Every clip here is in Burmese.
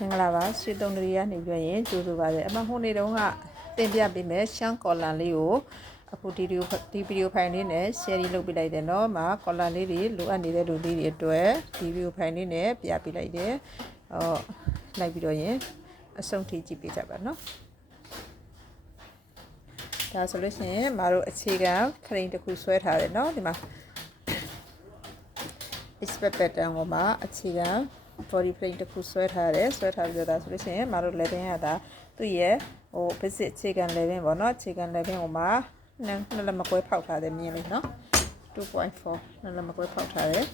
မင်္ဂလာပါဆွေတုံးတွေကနေပြောရင်ကြိုးဆိုပါတယ်အမဟိုနေ့တုန်းကတင်ပြပေးမယ်ရှမ်းကော်လန်လေးကိုအခုဒီဗီဒီယိုဖိုင်လေးနဲ့ share လုပ်ပေးလိုက်တယ်เนาะမှာကော်လန်လေးတွေလိုအပ်နေတဲ့လူလေးတွေအတွက်ဒီဗီဒီယိုဖိုင်လေးနဲ့ပြပေးလိုက်တယ်လိုက်ပြီးတော့ရင်အဆုံးထိကြည့်ပေးကြပါเนาะဒါဆိုလို့ရှိရင်မတို့အခြေခံခရင်တစ်ခုဆွဲထားတယ်เนาะဒီမှာ expert pattern ကိုမှာအခြေခံbody frame တစ်ခုဆွဲထားတယ်ဆွဲထားပြီးတော့ဒါဆိုလို့ရှိရင်မတို့ level ကဒါသူ့ရဲ့basic အခြေခံ level ပေါ့နော်အခြေခံ level ကိုမှာနှစ်လက်မကွဲဖောက်ထားတယ်မြင်လိမ့်နော် 2.4 နှစ်လက်မကွဲဖောက်ထားတယ်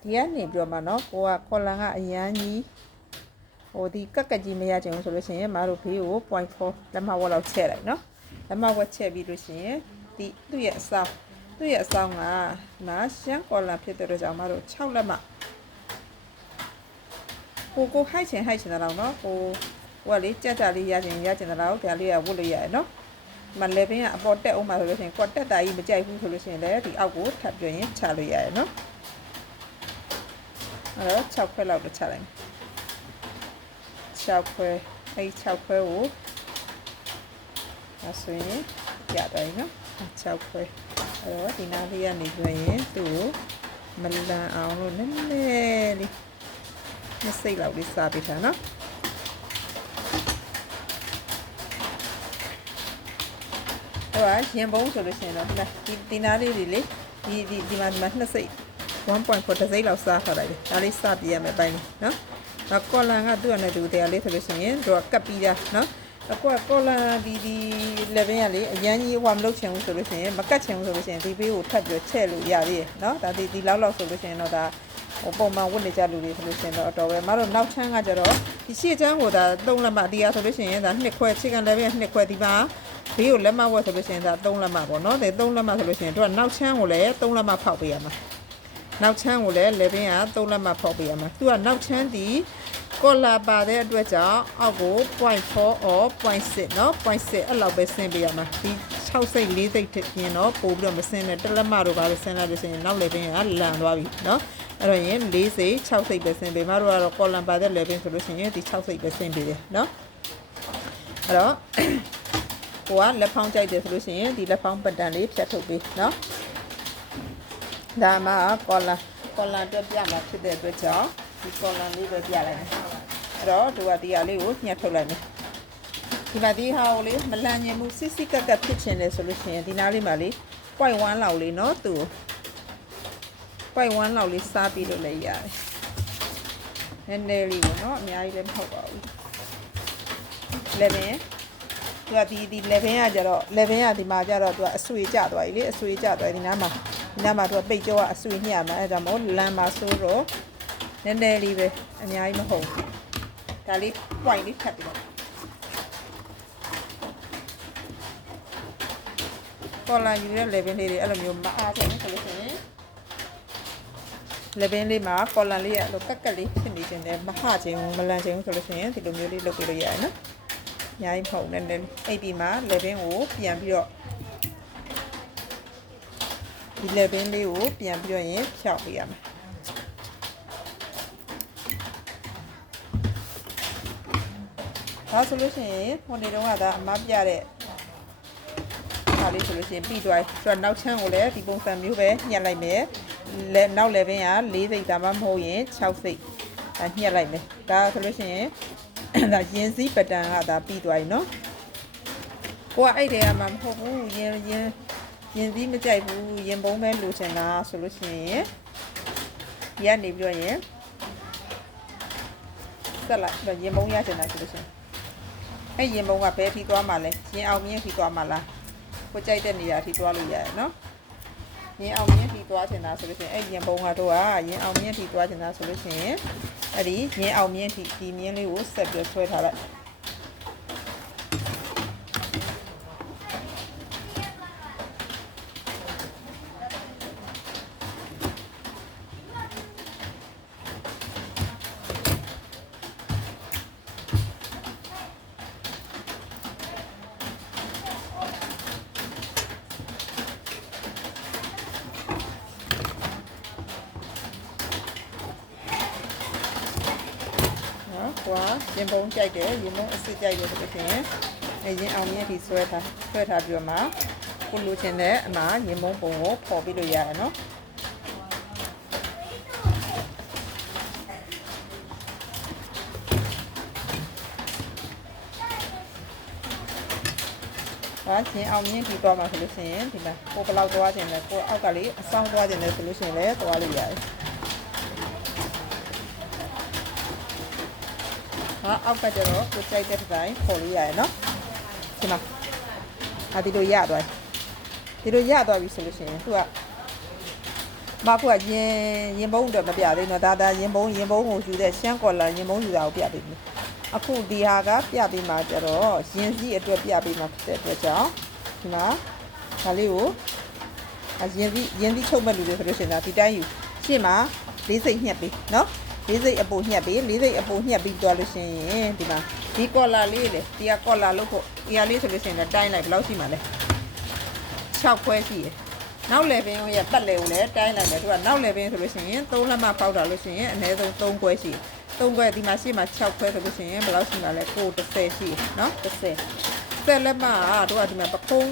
ဒီကနေပြီးတော့မှနော်ကိုက collar ကအရန်ကြီးဒီကက်ကကြီးမရချင်ဘူးဆိုလို့ရှိရင်မတို့ဘေးကို 0.4 လက်မဝက်လောက်ချဲ့လိုက်နော်လက်မဝက်ချဲ့ပြီးလို့ရှိရင်သူ့ရဲ့အဆောင်ကနာရှမ်းကော်လာဖြစ်တဲ့အတွက်ကြောင့်မတို့6လက်မကိုဟိုက်ချင်တယ်တော့နော်ဟိုလေကြက်လေးရချင်တယ်တော့ဒါလေးကဝတ်လို့ရတယ်နော်မလဲပင်ကအပေါ်တက်အောင်မှဆိုလို့ရှိရင်ကွက်တက်တာကြီးမကြိုက်ဘူးဆိုလို့ရှိရင်လည်းဒီအောက်ကိုထပ်ပြရင်ချလို့ရတယ်နော်အဲ့တော့6ခွဲလောက်တော့ချလိုက်6ခွဲအဲ့6ခွဲကိုအဲ့ဆိုရင်ရသွားပြီနော်6ခွဲအဲ့တော့ဒီနားလေးကနေပြရင်သူ့ကိုမလန်အောင်လို့နည်းနည်းလေးမစိတ်လောက်လေးစားပေးထားနော်ဟိုကရင်ပုံးဆိုလို့ရှိရင်တော့ဒီနားလေးတွေလေဒီမှာနှစ်စိတ် 1.4 တစ်စိတ်လောက်စားထားလိုက်တယ်ဒါလေးစားပြရမယ်ပိုင်းနော်ကော်လန်ကသူ့အနေနဲ့သူတရားလေးဆိုလို့ရှိရင်တို့ကကပ်ပြီးသားနော်အခုကကော်လန်ဒီ level ကလေအရန်ကြီးဟွာမလုပ်ချင်ဘူးဆိုလို့ရှိရင်မကတ်ချင်ဘူးဆိုလို့ရှိရင်ဒီဘေးကိုထပ်ပြီးချဲ့လို့ရသေးတယ်နော်ဒါဒီလောက်ဆိုလို့ရှိရင်တော့ဒါပုံမှန်ဝတ်နေကြလူတွေဆိုလို့ရှိရင်တော့အတော်ပဲမတို့နောက်ချမ်းကကြတော့ဒီရှေ့ချမ်းကိုဒါ3လက်မတရားဆိုလို့ရှိရင်ဒါ2ခွဲချိကန်level 2ခွဲဒီပါဘေးကိုလက်မဝတ်ဆိုလို့ရှိရင်ဒါ3လက်မပေါ့နော်ဒါ3လက်မဆိုလို့ရှိရင်တို့ကနောက်ချမ်းကိုလည်း3လက်မဖောက်ပေးရမှာနောက်ချမ်းကိုလည်း level က3လက်မဖောက်ပေးရမှာသူကနောက်ချမ်းဒီကောလာပါတဲ့အတွက်ကြောင့်အောက်ကို 0.4 or 0.6 เนาะ 0.6 အဲ့လောက်ပဲဆင်းပေးရမှာဒီ6စိတ်4စိတ်ပြင်တော့ပို့ပြီးတော့မဆင်းနဲ့တစ်လက်မတို့ဘာလို့ဆင်းလိုက်လို့ဆိုရင်နောက် level ကလန်သွားပြီเนาะအဲ့တော့ရင်4စိတ်6စိတ်ပဲဆင်းပေးမတို့ကတော့ကောလန်ပါတဲ့ level ဆိုလို့ရှိရင်ဒီ6စိတ်ပဲဆင်းပေးတယ်เนาะအဲ့တော့ကိုကလက်ဖောင်းကြိုက်တယ်ဆိုလို့ရှိရင်ဒီလက်ဖောင်းပတ်တန်လေးဖြတ်ထုတ်ပေးเนาะဒါမှကောလန်အတွက်ပြမှာဖြစ်တဲ့အတွက်ကြောင့်ဒီကော်လန်လေးပဲပြလိုက်မယ်အဲ့တော့ဒီကဒီဟာလေးကိုညှက်ထုတ်လိုက်မယ်ဒီမှာဒီဟာကိုလေမလန်ညင်မှုစစ်စစ်ကက်ကက်ဖြစ်ချင်တယ်ဆိုလို့ရှိရင်ဒီနားလေးမှာလေ 0.1 လောက်လေးเนาะသူ 0.1 လောက်လေးစားပြီးလို့လည်းရတယ်နည်းနည်းလေးပေါ့เนาะအများကြီးလည်းမဟုတ်ပါဘူးlevelသူကဒီ level ကကြတော့ level ကဒီမှာကြတော့သူကအဆွေကျသွားပြီလေအဆွေကျသွားဒီနားမှာသူကပိတ်ကြောကအဆွေညှရမှာအဲ့ဒါမို့လမ်းမှာဆိုတော့နည်းနည်းလေးပဲအများကြီးမဟုတ်ဘူးဒါလေး point လေးထပ်ပြီးတော့ကော်လာယူတဲ့ level လေးတွေအဲ့လိုမျိုးမအားချင်ဘူးဆိုလို့ရှိရင် level လေးမှာကော်လာလေးကအဲ့လိုကက်ကလေးဖြစ်နေခြင်းနဲ့မဟချင်ဘူးမလန်ချင်ဘူးဆိုလို့ရှိရင်ဒီလိုမျိုးလေးလုပ်ပြလို့ရတယ်နော်အများကြီးမဟုတ်နဲ့အဲ့ဒီမှာ level ကိုပြန်ပြီးတော့ဒီ level လေးကိုပြန်ပြီးတော့ရင်ဖြောက်ပေးရမယ်ဒါဆိုလို့ရှိရင်ဟိုနေတော့ကဒါအမပြတဲ့ဒါလေးဆိုလို့ရှိရင်ပြီးသွားပြီဆိုတော့နောက်ချမ်းကိုလည်းဒီပုံစံမျိုးပဲညှက်လိုက်မယ်နောက် level က4စိတ်ဒါမှမဟုတ်ရင်6စိတ်ဒါညှက်လိုက်မယ်ဒါဆိုလို့ရှိရင်ဒါရင်စည်းပတန်ကဒါပြီးသွားပြီเนาะကိုကအဲ့တဲကမှမဟုတ်ဘူးရင်စည်းမကြိုက်ဘူးရင်ပုံးပဲလိုချင်တာဆိုလို့ရှိရင်ဒီကနေပြီးတော့ရင်ဆက်လိုက်ရင်ပုံးရချင်တာဆိုလို့ရှိရင်အဲ့ရင်ပုံးကဘယ်ထိသွားမှာလဲရင်အောင်မြင့်ထိသွားမှာလားကိုကြိုက်တဲ့နေရာထိသွားလို့ရတယ်နော်ရင်အောင်မြင့်ထိသွားချင်တာဆိုလို့ရှိရင်အဲ့ရင်ပုံးကတော့ရင်အောင်မြင့်ထိသွားချင်တာဆိုလို့ရှိရင်အဲ့ဒီရင်အောင်မြင့်ထိဒီမြင့်လေးကိုဆက်ပြီးဆွဲထားလိုက် ကွာရင်ပုံးကြိုက်တယ်ရင်ပုံးအစ်စ်ကြိုက်တယ်ဆိုလို့ရှိရင်ရင်အောင်မြင့်ပြီးဆွဲထားပြီးတော့မှကိုလိုချင်တဲ့အမှာရင်ပုံးပုံကိုပေါ်ပြီးလို့ရတယ်နော်ရှင်အောင်မြင့်ပြီးတော့မှဆိုလို့ရှိရင်ဒီမှာကိုဘလောက်သွားခြင်းလဲကိုအောက်ကလေးအဆောင်သွားခြင်းလဲဆိုလို့ရှိရင်လည်းသွားလို့ရတယ်အောက်ကကျတော့ကိုကြိုက်တဲ့ဒီဇိုင်းပေါ်လို့ရတယ်နော်ဒီမှာဒီလိုရသွားပြီဆိုလို့ရှိရင်သူကမကူကရင်ပုံးတော့မပြသေးနော်ဒါရင်ပုံးကိုယူတဲ့ရှမ်းကော်လာရင်ပုံးယူတာကိုပြပေးပြီအခုဒီဟာကပြပေးမှာကျတော့ရင်စည်းအတွက်ပြပေးမှာဖြစ်တဲ့အတွက်ကြောင့်ဒီမှာဒါလေးကိုရင်စည်းချုပ်မဲ့လူတွေဆိုလို့ရှိရင်ဒီတိုင်းယူရှင်းမှာ၄စိတ်ညှက်ပေးနော်၄စိတ်အပူညှက်ပေး၄စိတ်အပူညှက်ပြီးတော့လို့ရှိရင်ဒီမှာဒီကော်လာလေးလေဒီကကော်လာလို့ဖို့ဒီဟာလေးဆိုလို့ရှိရင်လည်းတိုင်းလိုက်ဘယ်လောက်ရှိမှာလဲ6ခွဲရှိရယ်နောက်လေပင်ရဲ့ပတ်လေကိုလည်းတိုင်းလိုက်တယ်သူကနောက်လေပင်ဆိုလို့ရှိရင်3လက်မပေါက်တာလို့ရှိရင်အနည်းဆုံး3ခွဲရှိရယ်3ခွဲဒီမှာရှိမှာ6ခွဲဆိုလို့ရှိရင်ဘယ်လောက်ရှိမှာလဲ30ရှိเนาะ30လက်မတို့ကဒီမှာပကုံး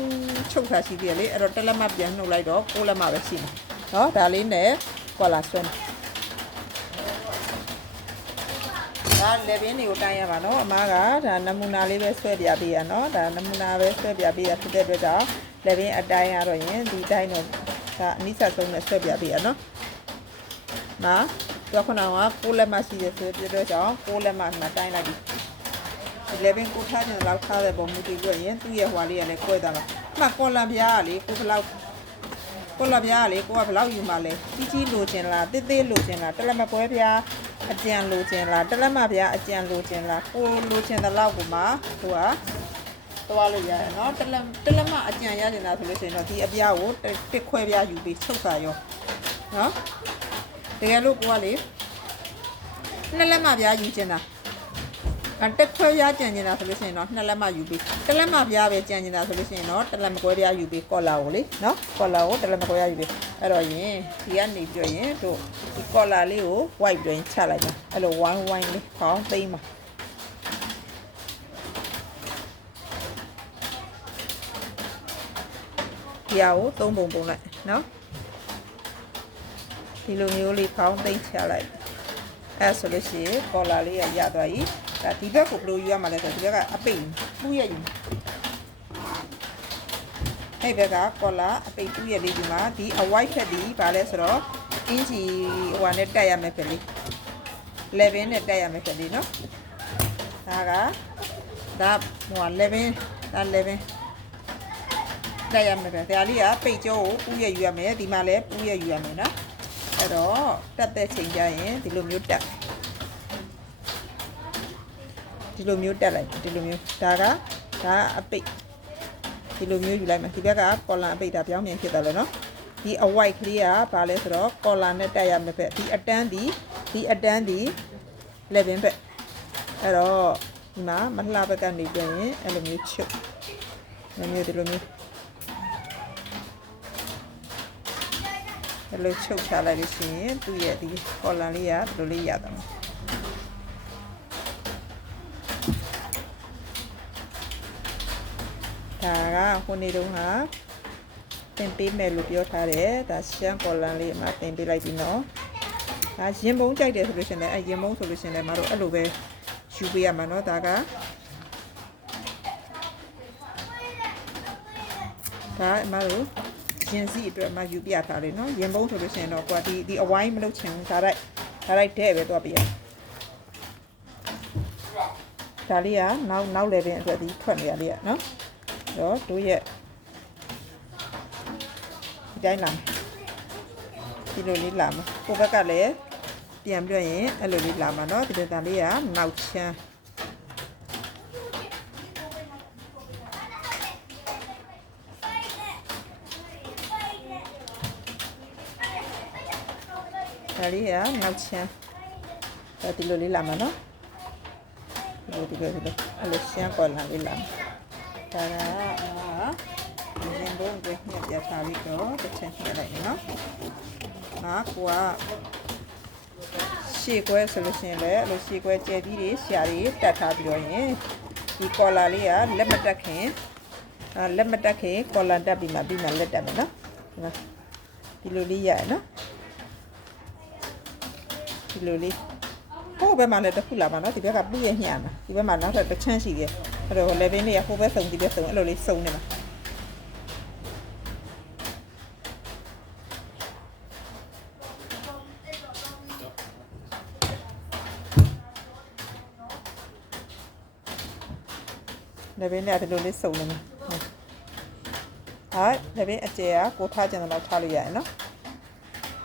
ချုပ်ထားရှိသေးတယ်လေအဲ့တော့1လက်မပြန်နှုတ်လိုက်တော့6လက်မပဲရှိမှာเนาะဒါလေးနဲ့ကော်လာဆွဲဒါလေပင်တွေကိုတိုင်းရပါเนาะအမားကဒါနမူနာလေးပဲဆွဲပြပေးရเนาะဒါနမူနာပဲဆွဲပြပေးရဖြစ်တဲ့အတွက်ကြောင့်လေပင်အတိုင်းရတော့ရင်ဒီတိုင်းတော့ဒါအနိစ္စဆုံးနဲ့ဆွဲပြပေးရเนาะမှာတော့ခုနက6လက်မရှိတယ်ဆိုတဲ့အတွက်ကြောင့်6လက်မှမှတိုင်းလိုက်ပြီ11ကိုထားတယ်လောက်ထားတဲ့ပုံမူတည်ပြီးရင်သူ့ရဲ့ဟွာလေးကလည်းကွဲသွားမှာမှကော်လာပြားကလေကိုဘလောက်ကော်လာပြားကလေကိုကဘလောက်ယူမှလဲကြီးလိုချင်လားသေးသေးလိုချင်လားတလက်မကွဲပြားအကြံလိုချင်လားတလက်မပြားအကြံလိုချင်လားကိုလိုချင်တဲ့လောက်ကိုမှသူကသွားလို့ရတယ်เนาะတလက်မအကြံရချင်တာဆိုလို့ရှိရင်တော့ဒီအပြားကိုတစ်ခွဲပြားယူပြီးချုပ်စာရောเนาะတကယ်လို့ကိုကလေနှစ်လက်မပြားယူချင်တာတက်ခွဲပြားကြံချင်တာဆိုလို့ရှိရင်တော့နှစ်လက်မယူပြီးတစ်လက်မပြားပဲကြံချင်တာဆိုလို့ရှိရင်တော့တစ်လက်မကွဲပြားယူပြီးကော်လာကိုလေနော်ကော်လာကိုတစ်လက်မကွဲပြားယူပြီးအဲ့တော့ရင်ဒီကနေပြရင်တို့ဒီကော်လာလေးကို white တွင်ချလိုက်တာအဲ့လိုဝိုင်းလေးခေါင်းသိမ်းပါဒီဟာကို3ပုံပုံလိုက်နော်ဒီလိုမျိုးလေးခေါင်းသိမ်းချလိုက်အဲ့ဆိုလို့ရှိရင်ကော်လာလေးရသွားပြီဒါဒီဘက်ကိုဘယ်လိုယူရမှာလဲဆိုတော့ဒီဘက်ကအပိတ်ပူးရယူအဲ့ဘက်ကကော်လာအပိတ်ပူးရလေးဒီမှာဒီအဝိုက်ဖက်ဒီဗာလဲဆိုတော့အင်ဂျီဟိုနဲ့တက်ရမယ်ဖြစ်လေ11နဲ့တက်ရမယ်ဖြစ်လေနော်ဒါဟို11တက်ရမယ်ဖြစ်ဒါလေးကပိတ်ကြောကိုပူးရယူရမယ်ဒီမှာလည်းပူးရယူရမယ်နော်အဲ့တော့တက်တဲ့ချိန်ကျရင်ဒီလိုမျိုးတက်ဒီလိုမျိုးတက်လိုက်ဒီလိုမျိုးဒါအပိတ်ဒီလိုမျိုးယူလိုက်မယ်ဒီဘက်ကကော်လာအပိတ်ဒါပြောင်းပြန်ဖြစ်သွားတယ်နော်ဒီအဝိုက်ကလေးကဘာလဲဆိုတော့ကော်လာနဲ့တက်ရမယ်ပဲဒီအတန်းဒီ11ဘက်အဲ့တော့ဒီမှာမလှဘက်ကနေပြန်ရင်အဲ့လိုမျိုးချုပ်မျိုးဒီလိုမျိုးအဲ့လိုချုပ်ချလိုက်လို့ရှိရင်သူ့ရဲ့ဒီကော်လာလေးကဘယ်လိုလေးရသွားမှာဒါကဟိုနေတုန်းကတင်ပေးမယ်လို့ပြောထားတယ်ဒါရှမ်းကော်လန်လေးမှာတင်ပေးလိုက်ပြီနော်ဒါရင်ပုံးကြိုက်တယ်ဆိုလို့ရှိရင်လည်းရင်ပုံးဆိုလို့ရှိရင်လည်းမတို့အဲ့လိုပဲယူပေးရမှာနော်ဒါမတို့ရင်စီအတွက်မှယူပြထားတယ်နော်ရင်ပုံးဆိုလို့ရှိရင်တော့ကွာဒီအဝိုင်းမလုပ်ချင်ဘူးဒါလိုက်တဲ့ပဲတော့ပြရဒါလေးကနောက်လေပင်အတွက်ဒီထွက်နေရလေးကနော်တော့တို့ရဲ့ဒီတိုင်းလာဒီလိုလေးလာမှာကိုဘက်ကလည်းပြန်ပြရင်အဲ့လိုလေးလာမှာเนาะဒီတန်လေးကနောက်ချမ်းဒါလေးကနောက်ချမ်းဒီလိုလေးလာမှာเนาะဒီလိုအဲ့လိုရှမ်းပေါ်လာလေးလာဒါကရင်ဘုံတွေညက်ပြထားပြီးတော့တစ်ချက်ညက်လိုက်နော်။ငါကွာ ရှေ့ကွဲဆိုလို့ရှိရင်လည်းအဲ့လိုရှေ့ကွဲကျဲပြီးတွေရှာတွေတက်ထားပြီးတော့ရင်ဒီကော်လာလေးကလက်မတက်ခင်လက်မတက်ခင်ကော်လာတက်ပြီးမှလက်တက်မယ်နော်ဒီလိုလေးရရနော်ဒီလိုလေးဟိုဘက်မှာလည်းတစ်ခုလာပါနော်ဒီဘက်ကပြည့်ရညံ့မှာဒီဘက်မှာနောက်ထပ်တစ်ချမ်းရှိတယ်အဲ့တော့လေဘင်းလေးကဟိုဘက်စုံဒီဘက်စုံအဲ့လိုလေးစုံနေမှာလေဘင်းလေးကဒီလိုလေးစုံနေမှာဟာလေဘင်းအကျယ်ကကိုထားကြတယ်တော့ထားလို့ရတယ်နော်